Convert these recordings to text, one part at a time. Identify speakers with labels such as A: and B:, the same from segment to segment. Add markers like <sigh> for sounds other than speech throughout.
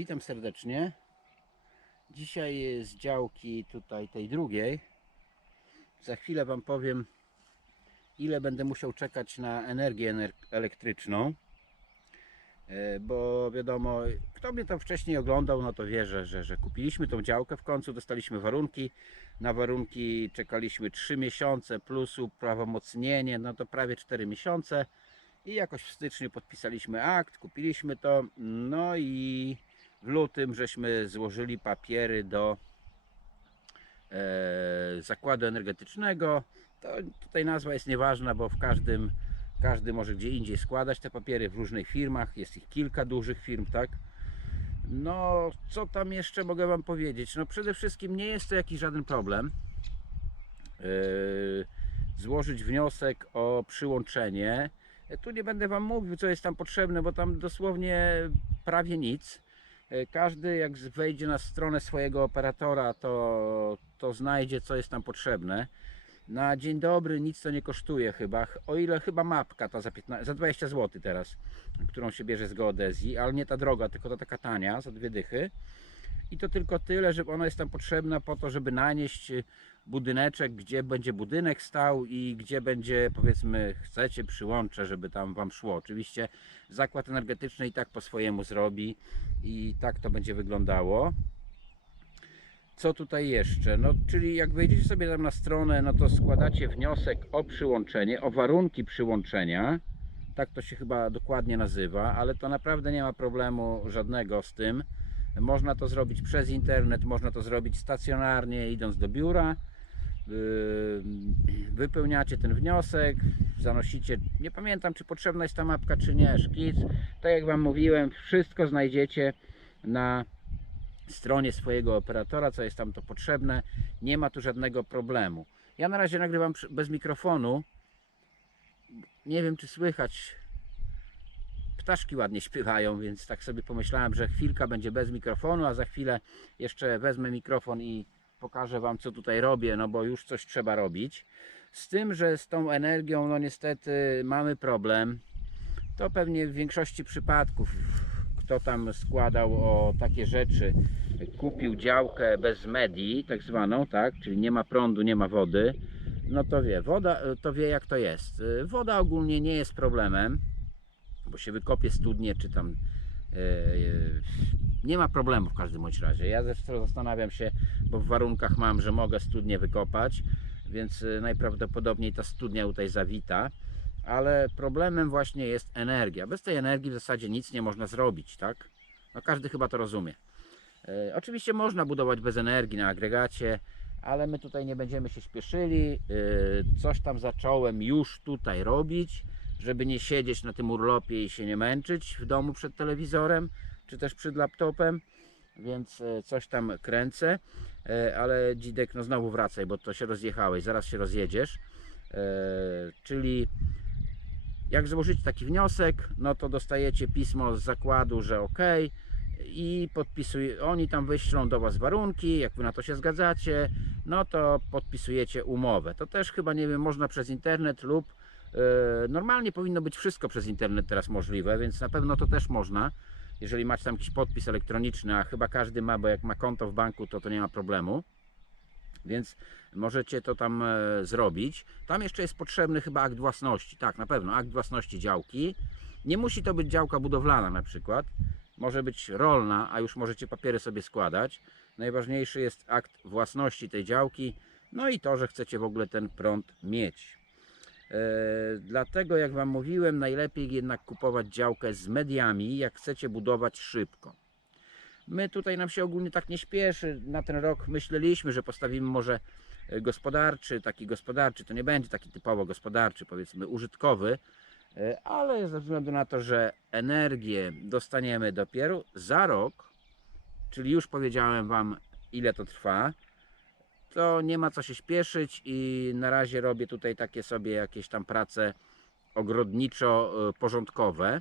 A: Witam serdecznie. Dzisiaj z działki tutaj tej drugiej. Za chwilę Wam powiem, ile będę musiał czekać na energię ener- elektryczną. E, Bo wiadomo, kto mnie tam wcześniej oglądał, no to wie, że, że, że kupiliśmy tą działkę w końcu, dostaliśmy warunki. Na warunki czekaliśmy 3 miesiące plus uprawomocnienie, no to prawie 4 miesiące. I jakoś w styczniu podpisaliśmy akt, kupiliśmy to, no i w lutym żeśmy złożyli papiery do e, zakładu energetycznego. To tutaj nazwa jest nieważna, bo w każdym, każdy może gdzie indziej składać te papiery w różnych firmach, jest ich kilka dużych firm, tak? No, co tam jeszcze mogę Wam powiedzieć? No, przede wszystkim nie jest to jakiś żaden problem. Yy, złożyć wniosek o przyłączenie. Tu nie będę Wam mówił, co jest tam potrzebne, bo tam dosłownie prawie nic. E, Każdy, jak wejdzie na stronę swojego operatora, to, to znajdzie, co jest tam potrzebne. Na dzień dobry nic to nie kosztuje chyba, ch- o ile chyba mapka ta za, 15, za 20 zł teraz, którą się bierze z geodezji, ale nie ta droga, tylko ta taka tania, za dwie dychy. I to tylko tyle, że ona jest tam potrzebna po to, żeby nanieść y, budyneczek, gdzie będzie budynek stał i gdzie będzie, powiedzmy, chcecie przyłącze, żeby tam Wam szło. Oczywiście zakład energetyczny i tak po swojemu zrobi i tak to będzie wyglądało. Co tutaj jeszcze? No, czyli jak wejdziecie sobie tam na stronę, no to składacie wniosek o przyłączenie, o warunki przyłączenia. Tak to się chyba dokładnie nazywa, ale to naprawdę nie ma problemu żadnego z tym. Można to zrobić przez internet, można to zrobić stacjonarnie, idąc do biura. Yy, Wypełniacie ten wniosek, zanosicie. Nie pamiętam, czy potrzebna jest ta mapka, czy nie. Szkic. Tak jak Wam mówiłem, wszystko znajdziecie na stronie swojego operatora, co jest tam to potrzebne. Nie ma tu żadnego problemu. Ja na razie nagrywam bez mikrofonu. Nie wiem, czy słychać. Ptaszki ładnie śpiewają, więc tak sobie pomyślałem, że chwilka będzie bez mikrofonu, a za chwilę jeszcze wezmę mikrofon i pokażę Wam, co tutaj robię, no bo już coś trzeba robić. Z tym, że z tą energią, no niestety mamy problem. To pewnie w większości przypadków, kto tam składał o takie rzeczy, kupił działkę bez medii, tak zwaną, tak, czyli nie ma prądu, nie ma wody, no to wie, woda, to wie jak to jest. Woda ogólnie nie jest problemem, bo się wykopie studnie, czy tam e, e, nie ma problemu w każdym bądź razie. Ja zresztą zastanawiam się, bo w warunkach mam, że mogę studnię wykopać, więc e, najprawdopodobniej ta studnia tutaj zawita, ale problemem właśnie jest energia. Bez tej energii w zasadzie nic nie można zrobić, tak? No każdy chyba to rozumie. Oczywiście można budować bez energii na agregacie, ale my tutaj nie będziemy się śpieszyli. Coś tam zacząłem już tutaj robić, żeby nie siedzieć na tym urlopie i się nie męczyć w domu przed telewizorem, czy też przed laptopem, więc e, coś tam kręcę. E, ale Dzidek, no znowu wracaj, bo to się rozjechałeś, zaraz się rozjedziesz. E, czyli jak złożycie taki wniosek, no to dostajecie pismo z zakładu, że ok i podpisuj, oni tam wyślą do Was warunki, jak Wy na to się zgadzacie, no to podpisujecie umowę. To też chyba, nie wiem, można przez internet lub normalnie powinno być wszystko przez internet teraz możliwe, więc na pewno to też można, jeżeli macie tam jakiś podpis elektroniczny, a chyba każdy ma, bo jak ma konto w banku, to to nie ma problemu. Więc możecie to tam e, zrobić. Tam jeszcze jest potrzebny chyba akt własności. Tak, na pewno, akt własności działki. Nie musi to być działka budowlana na przykład. Może być rolna, a już możecie papiery sobie składać. Najważniejszy jest akt własności tej działki. No i to, że chcecie w ogóle ten prąd mieć. E, dlatego, jak Wam mówiłem, najlepiej jednak kupować działkę z mediami, jak chcecie budować szybko. My tutaj nam się ogólnie tak nie śpieszy. Na ten rok myśleliśmy, że postawimy może e, gospodarczy, taki gospodarczy, to nie będzie taki typowo gospodarczy, powiedzmy użytkowy, e, ale ze względu na to, że energię dostaniemy dopiero za rok, czyli już powiedziałem Wam ile to trwa, to nie ma co się śpieszyć i na razie robię tutaj takie sobie jakieś tam prace ogrodniczo-porządkowe.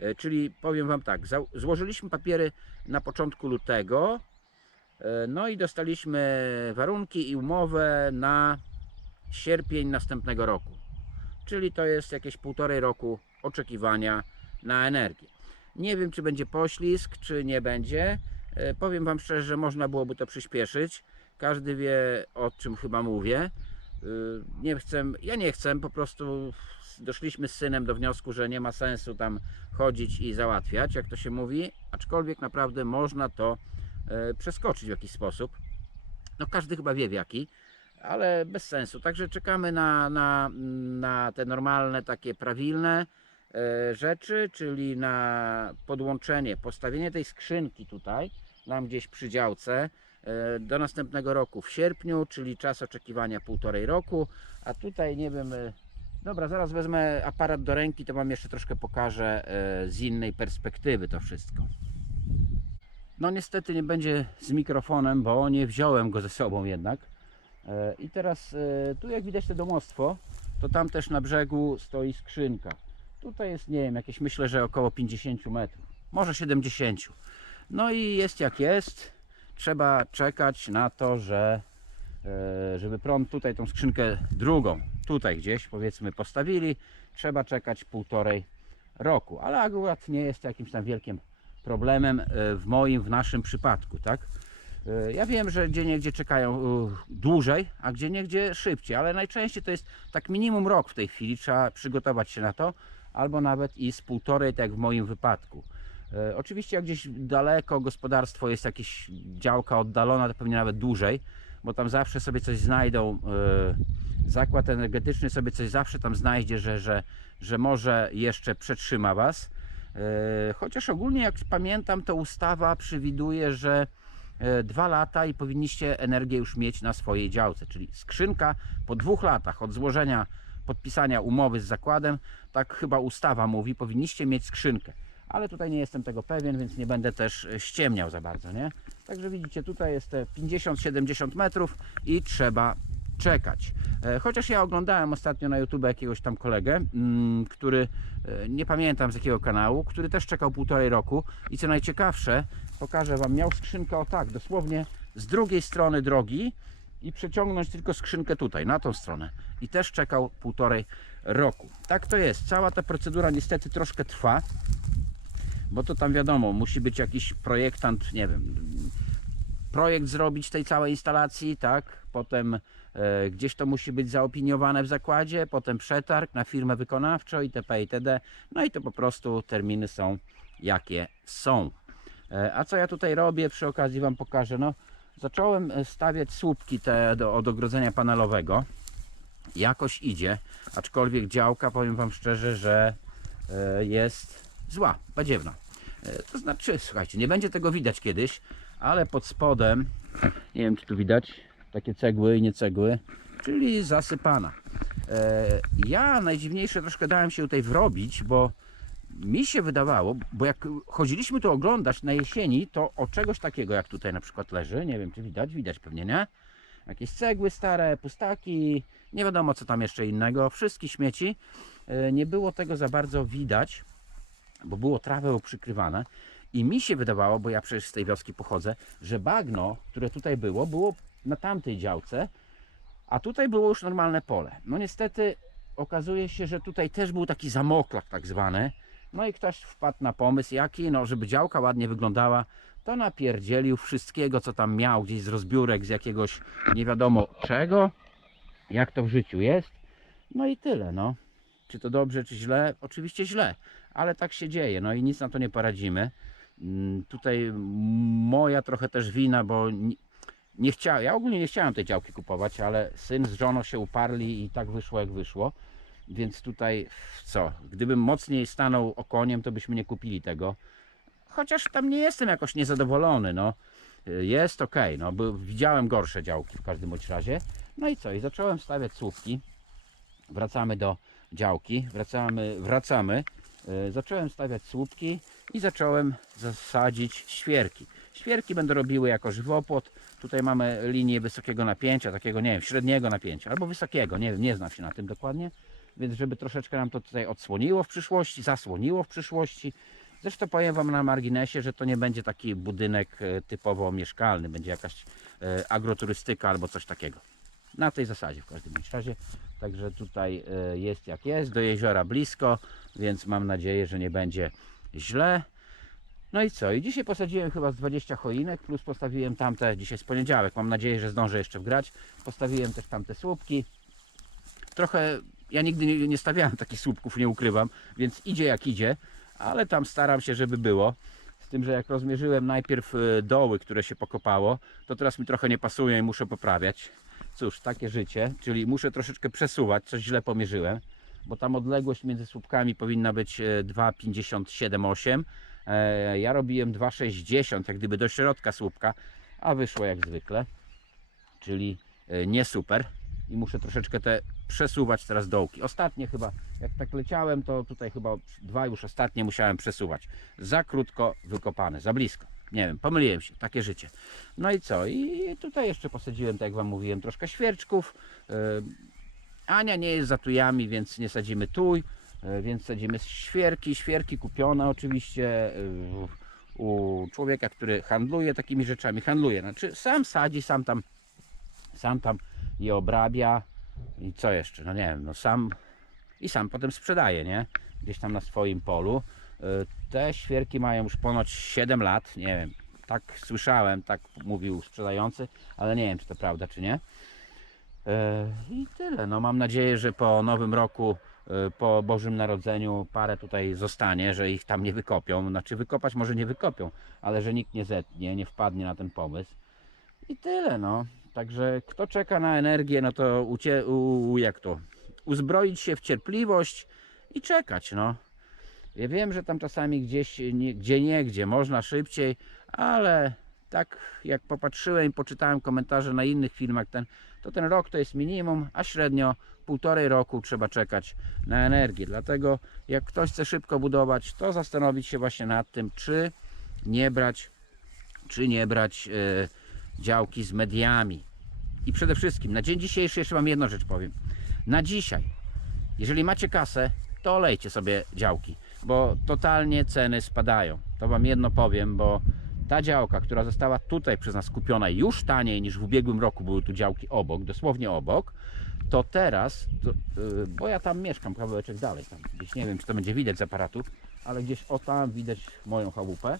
A: E, Czyli powiem Wam tak, złożyliśmy papiery na początku lutego, e, no i dostaliśmy warunki i umowę na sierpień następnego roku. Czyli to jest jakieś półtorej roku oczekiwania na energię. Nie wiem, czy będzie poślizg, czy nie będzie. E, Powiem Wam szczerze, że można byłoby to przyspieszyć. Każdy wie, o czym chyba mówię. Y, Nie chcę, ja nie chcę, po prostu doszliśmy z synem do wniosku, że nie ma sensu tam chodzić i załatwiać, jak to się mówi, aczkolwiek naprawdę można to e, przeskoczyć w jakiś sposób. No każdy chyba wie w jaki, ale bez sensu. Także czekamy na, na, na te normalne, takie prawilne e, rzeczy, czyli na podłączenie, postawienie tej skrzynki tutaj, nam gdzieś przy działce, do następnego roku w sierpniu, czyli czas oczekiwania półtorej roku, a tutaj nie wiem, e, dobra, zaraz wezmę aparat do ręki, to Wam jeszcze troszkę pokażę e, z innej perspektywy to wszystko. No niestety nie będzie z mikrofonem, bo nie wziąłem go ze sobą jednak. E, I teraz tu jak widać to domostwo, to tam też na brzegu stoi skrzynka. Tutaj jest, nie wiem, jakieś myślę, że około 50 metrów, może 70. No i jest jak jest. Trzeba czekać na to, że e, żeby prąd tutaj tą skrzynkę drugą, tutaj gdzieś powiedzmy postawili, trzeba czekać półtorej roku. Ale akurat nie jest to jakimś tam wielkim problemem e, w moim, w naszym przypadku, tak? E, Ja wiem, że gdzie niegdzie czekają dłużej, a gdzie niegdzie szybciej, ale najczęściej to jest tak minimum rok w tej chwili, trzeba przygotować się na to, albo nawet i z półtorej, tak jak w moim wypadku. E, Oczywiście jak gdzieś daleko gospodarstwo jest jakieś działka oddalona, to pewnie nawet dłużej, bo tam zawsze sobie coś znajdą, e, zakład energetyczny sobie coś zawsze tam znajdzie, że, że, że może jeszcze przetrzyma Was. E, Chociaż ogólnie jak pamiętam, to ustawa przewiduje, że dwa lata i powinniście energię już mieć na swojej działce, czyli skrzynka po dwóch latach od złożenia podpisania umowy z zakładem, tak chyba ustawa mówi, powinniście mieć skrzynkę. Ale tutaj nie jestem tego pewien, więc nie będę też e, ściemniał za bardzo, nie? Także widzicie, tutaj jest te 50-70 metrów i trzeba czekać. E, Chociaż ja oglądałem ostatnio na YouTube jakiegoś tam kolegę, mm, który e, nie pamiętam z jakiego kanału, który też czekał półtorej roku i co najciekawsze, pokażę Wam, miał skrzynkę o tak, dosłownie z drugiej strony drogi i przeciągnąć tylko skrzynkę tutaj, na tą stronę. I też czekał półtorej roku. Tak to jest. Cała ta procedura niestety troszkę trwa, bo to tam wiadomo, musi być jakiś projektant, nie wiem, projekt zrobić tej całej instalacji, tak? Potem e, gdzieś to musi być zaopiniowane w zakładzie, potem przetarg na firmę wykonawczą itp. itd. No i to po prostu terminy są jakie są. E, a co ja tutaj robię? Przy okazji Wam pokażę. No, zacząłem e, stawiać słupki te do, od ogrodzenia panelowego. Jakoś idzie, aczkolwiek działka, powiem Wam szczerze, że e, jest zła, badziewna. E, To znaczy, słuchajcie, nie będzie tego widać kiedyś, ale pod spodem, <clears throat> nie wiem czy tu widać, takie cegły i nie cegły, czyli zasypana. E, Ja najdziwniejsze troszkę dałem się tutaj wrobić, bo mi się wydawało, bo jak chodziliśmy tu oglądać na jesieni, to o czegoś takiego jak tutaj na przykład leży, nie wiem czy widać, widać pewnie nie, jakieś cegły stare, pustaki, nie wiadomo co tam jeszcze innego, wszystkie śmieci, E, nie było tego za bardzo widać, bo było trawę przykrywane i mi się wydawało, bo ja przecież z tej wioski pochodzę, że bagno, które tutaj było, było na tamtej działce, a tutaj było już normalne pole. No niestety okazuje się, że tutaj też był taki zamoklak tak zwany. No i ktoś wpadł na pomysł jaki, no żeby działka ładnie wyglądała, to napierdzielił wszystkiego, co tam miał gdzieś z rozbiórek, z jakiegoś nie wiadomo czego, jak to w życiu jest. No i tyle, no. Czy to dobrze, czy źle? Oczywiście źle, ale tak się dzieje, no i nic na to nie poradzimy. Mm, Tutaj moja trochę też wina, bo nie, chciałem, ja ogólnie nie chciałem tej działki kupować, ale syn z żoną się uparli i tak wyszło jak wyszło. Więc tutaj co, gdybym mocniej stanął okoniem, to byśmy nie kupili tego. Chociaż tam nie jestem jakoś niezadowolony, no. Jest ok, no, bo widziałem gorsze działki w każdym bądź razie. No i co, i zacząłem stawiać słupki. Wracamy do działki, wracamy, wracamy. E, Zacząłem stawiać słupki i zacząłem zasadzić świerki. Świerki będę robiły jako żywopłot. Tutaj mamy linię wysokiego napięcia, takiego nie wiem, średniego napięcia albo wysokiego, nie wiem, nie znam się na tym dokładnie. Więc żeby troszeczkę nam to tutaj odsłoniło w przyszłości, zasłoniło w przyszłości. Zresztą powiem Wam na marginesie, że to nie będzie taki budynek e, typowo mieszkalny, będzie jakaś e, agroturystyka albo coś takiego. Na tej zasadzie w każdym razie. Także tutaj e, jest jak jest, do jeziora blisko, więc mam nadzieję, że nie będzie źle. No i co? I dzisiaj posadziłem chyba z 20 choinek, plus postawiłem tamte, dzisiaj z poniedziałek, mam nadzieję, że zdążę jeszcze wgrać. Postawiłem też tamte słupki. Trochę, ja nigdy nie, nie stawiałem <laughs> takich słupków, nie ukrywam, więc idzie jak idzie, ale tam staram się, żeby było. Z tym, że jak rozmierzyłem najpierw e, doły, które się pokopało, to teraz mi trochę nie pasuje i muszę poprawiać. Cóż, takie życie, czyli muszę troszeczkę przesuwać, coś źle pomierzyłem, bo tam odległość między słupkami powinna być e, 2,57,8. E, Ja robiłem 2,60 jak gdyby do środka słupka, a wyszło jak zwykle, czyli e, nie super i muszę troszeczkę te przesuwać teraz dołki. Ostatnie chyba, jak tak leciałem, to tutaj chyba dwa już ostatnie musiałem przesuwać. Za krótko wykopane, za blisko. Nie wiem, pomyliłem się, takie życie. No i co? I tutaj jeszcze posadziłem, tak jak Wam mówiłem, troszkę świerczków. E, Ania nie jest za tujami, więc nie sadzimy tuj, e, więc sadzimy świerki. Świerki kupione oczywiście e, u człowieka, który handluje takimi rzeczami. Handluje, znaczy sam sadzi, sam tam, sam tam je obrabia i co jeszcze? No nie wiem, no sam i sam potem sprzedaje, nie? Gdzieś tam na swoim polu. E, Te świerki mają już ponoć 7 lat, nie wiem, tak słyszałem, tak mówił sprzedający, ale nie wiem, czy to prawda, czy nie. E, I tyle. No mam nadzieję, że po nowym roku, e, po Bożym Narodzeniu parę tutaj zostanie, że ich tam nie wykopią. Znaczy wykopać może nie wykopią, ale że nikt nie zetnie, nie wpadnie na ten pomysł. I tyle, no. Także kto czeka na energię, no to ucie, u, jak to? Uzbroić się w cierpliwość i czekać, no. Ja wiem, że tam czasami gdzieś, nie, gdzie nie, gdzie można szybciej, ale tak jak popatrzyłem i poczytałem komentarze na innych filmach, ten, to ten rok to jest minimum, a średnio półtorej roku trzeba czekać na energię. Dlatego jak ktoś chce szybko budować, to zastanowić się właśnie nad tym, czy nie brać, czy nie brać e, działki z mediami. I przede wszystkim na dzień dzisiejszy jeszcze Wam jedną rzecz powiem. Na dzisiaj, jeżeli macie kasę, to olejcie sobie działki, bo totalnie ceny spadają. To Wam jedno powiem, bo ta działka, która została tutaj przez nas kupiona już taniej niż w ubiegłym roku, były tu działki obok, dosłownie obok, to teraz, to, yy, bo ja tam mieszkam kawałeczek dalej, tam gdzieś. Nie wiem, czy to będzie widać z aparatu, ale gdzieś o tam widać moją chałupę,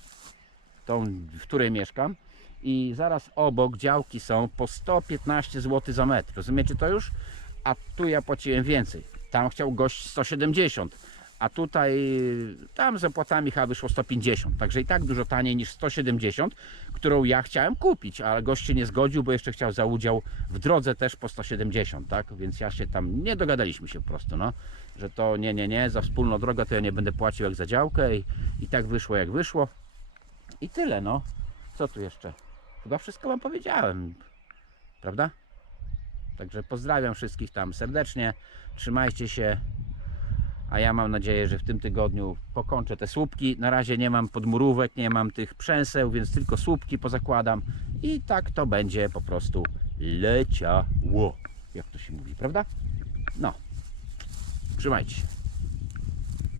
A: tą, w której mieszkam. I zaraz obok działki są po 115 zł za metr, rozumiecie to już? A tu ja płaciłem więcej, tam chciał gość 170, a tutaj tam z opłatami chyba wyszło 150, także i tak dużo taniej niż 170, którą ja chciałem kupić, ale gość się nie zgodził, bo jeszcze chciał za udział w drodze też po 170, tak? Więc ja się tam nie dogadaliśmy się po prostu, no, że to nie, nie, nie, za wspólną drogę to ja nie będę płacił jak za działkę i, i tak wyszło jak wyszło. I tyle, no. Co tu jeszcze? Chyba wszystko Wam powiedziałem, prawda? Także pozdrawiam wszystkich tam serdecznie, trzymajcie się, a ja mam nadzieję, że w tym tygodniu pokończę te słupki. Na razie nie mam podmurówek, nie mam tych przęseł, więc tylko słupki pozakładam i tak to będzie po prostu leciało, jak to się mówi, prawda? No, trzymajcie się.